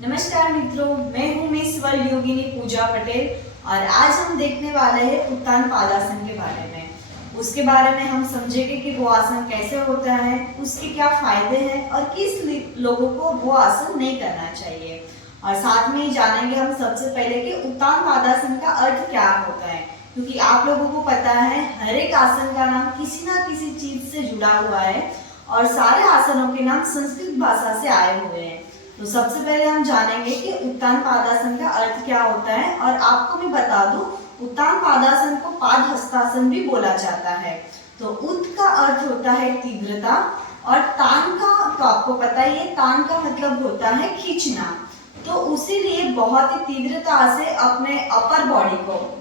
नमस्कार मित्रों, मैं हूँ मिस वर्ल्ड योगिनी पूजा पटेल और आज हम देखने वाले हैं उत्तान पादासन के बारे में। उसके बारे में हम समझेंगे कि वो आसन कैसे होता है, उसके क्या फायदे हैं और किस लोगों को वो आसन नहीं करना चाहिए। और साथ में ही जानेंगे हम सबसे पहले कि उत्तान पादासन का अर्थ क्या होता है, क्योंकि आप लोगों को पता है हर एक आसन का नाम किसी ना किसी चीज से जुड़ा हुआ है और सारे आसनों के नाम संस्कृत भाषा से आए हुए हैं। तो सबसे पहले हम जानेंगे कि उत्तान पादासन का अर्थ क्या होता है। और आपको मैं बता दूं, उत्तान पादासन को पाद हस्तासन भी बोला जाता है। तो उत का अर्थ होता है तीव्रता और तान का, तो आपको पता ही है तान का मतलब होता है खींचना। तो उसीलिए बहुत ही तीव्रता से अपने अपर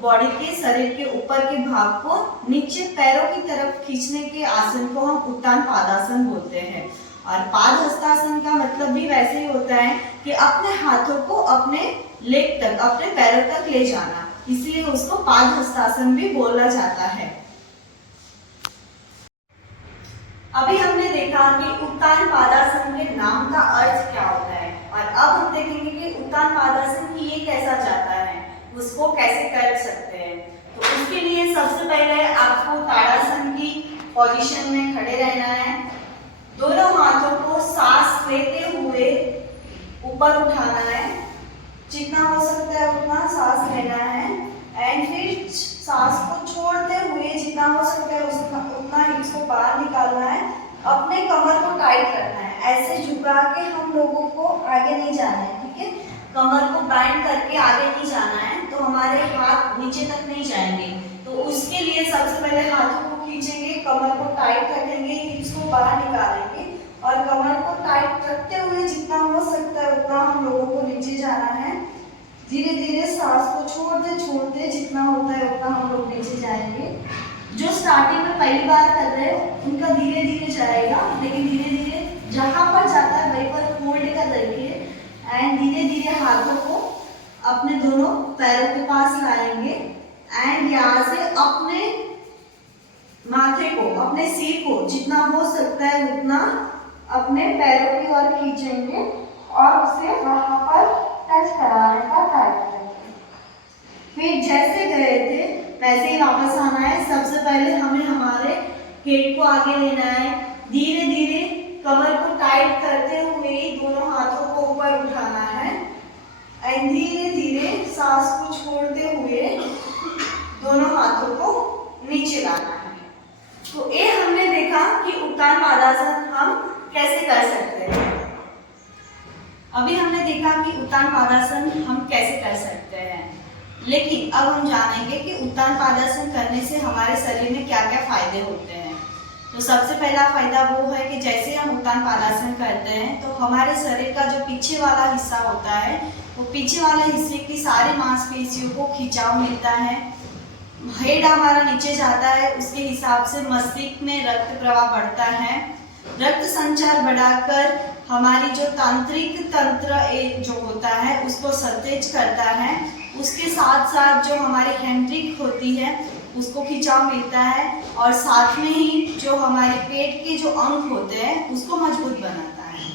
बॉडी के शरीर के ऊपर के भाग को नीचे पैरों की तरफ खींचने के आसन को हम उत्तान पादासन बोलते हैं। और पाद हस्तासन का मतलब भी वैसे ही होता है कि अपने हाथों को अपने लेग तक, अपने पैरों तक ले जाना, इसलिए उसको पाद हस्तासन भी बोला जाता है। अभी हमने देखा कि उत्तान पादासन के नाम का अर्थ क्या होता है और अब हम देखेंगे कि उत्तान पादासन की ये कैसा जाता है, उसको कैसे कर सकते हैं। तो उसके लिए सबसे पहले आपको ताड़ासन की पोजीशन में खड़े रहना है। दोनों हाथों को सांस लेते हुए ऊपर उठाना है, जितना हो सकता है उतना सांस लेना है एंड फिर सांस को छोड़ते हुए जितना हो सकता है उतना हिप्स को बाहर निकालना है। अपने कमर को टाइट रखना है, ऐसे झुका के हम लोगों को आगे नहीं जाना है, ठीक है। कमर को बैंड करके आगे नहीं जाना है, तो हमारे हाथ नीचे तक नहीं जाएंगे। तो उसके लिए सबसे पहले हाथों को खींचेंगे, कमर को टाइट रखेंगे, हिप्स को बाहर निकालेंगे और कमर को टाइट रखते हुए जितना हो सकता है उतना हम लोगों को नीचे जाना है। धीरे धीरे सांस को छोड़ते छोड़ते जितना होता है उतना हम लोग नीचे जाएंगे। जो स्टार्टिंग में पहली बार कर रहे हो उनका धीरे धीरे जाएगा, लेकिन धीरे धीरे जहां पर जाता है वहीं पर होल्ड कर रखिए एंड धीरे धीरे हाथों को अपने दोनों पैरों के पास लाएंगे एंड यहाँ से अपने माथे को, अपने सिर को जितना हो सकता है उतना अपने पैरों की ओर खींचेंगे और उसे वहां पर टच कराने का ट्राई करेंगे। फिर जैसे गए थे वैसे ही वापस आना है। सबसे पहले हमें हमारे हेड को आगे लेना है, धीरे धीरे कमर को टाइट करते हुए ही दोनों हाथों को ऊपर उठाना है एंड धीरे धीरे सांस को छोड़ते हुए दोनों हाथों को नीचे लाना है। तो ये हमने देखा कि उत्तान पादासन हम कैसे कर सकते हैं। अभी हमने देखा कि उत्तान पादासन हम कैसे कर सकते हैं, लेकिन अब हम जानेंगे कि उत्तान पादासन करने से हमारे शरीर में क्या क्या फायदे होते हैं। तो सबसे पहला फायदा वो है कि जैसे हम उत्तान पादासन करते हैं तो हमारे शरीर का जो पीछे वाला हिस्सा होता है वो पीछे वाले हिस्से की सारी मांसपेशियों को खिंचाव मिलता है। हेड हमारा नीचे जाता है, उसके हिसाब से मस्तिष्क में रक्त प्रवाह बढ़ता है, रक्त संचार बढ़ाकर हमारी जो तांत्रिक तंत्र जो होता है उसको सतेज करता है। उसके साथ साथ जो हमारी हैंड्रिक होती है उसको खिंचाव मिलता है और साथ में ही जो हमारे पेट के जो अंग होते हैं उसको मजबूत बनाता है।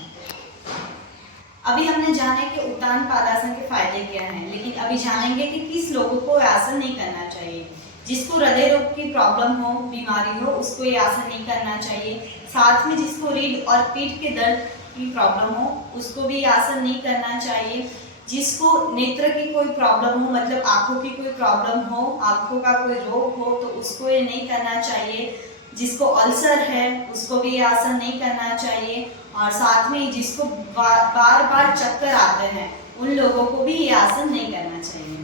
अभी हमने जाने कि उत्तान पादासन के फायदे क्या हैं, लेकिन अभी जानेंगे कि किस लोगों को आसन नहीं करना चाहिए। जिसको हृदय रोग की प्रॉब्लम हो, बीमारी हो, उसको ये आसन नहीं करना चाहिए। साथ में जिसको रीढ़ और पीठ के दर्द की प्रॉब्लम हो उसको भी ये आसन नहीं करना चाहिए। जिसको नेत्र की कोई प्रॉब्लम हो, मतलब आंखों की कोई प्रॉब्लम हो, आंखों का कोई रोग हो, तो उसको ये नहीं करना चाहिए। जिसको अल्सर है उसको भी ये आसन नहीं करना चाहिए। और साथ में जिसको बार बार चक्कर आते हैं उन लोगों को भी ये आसन नहीं करना चाहिए।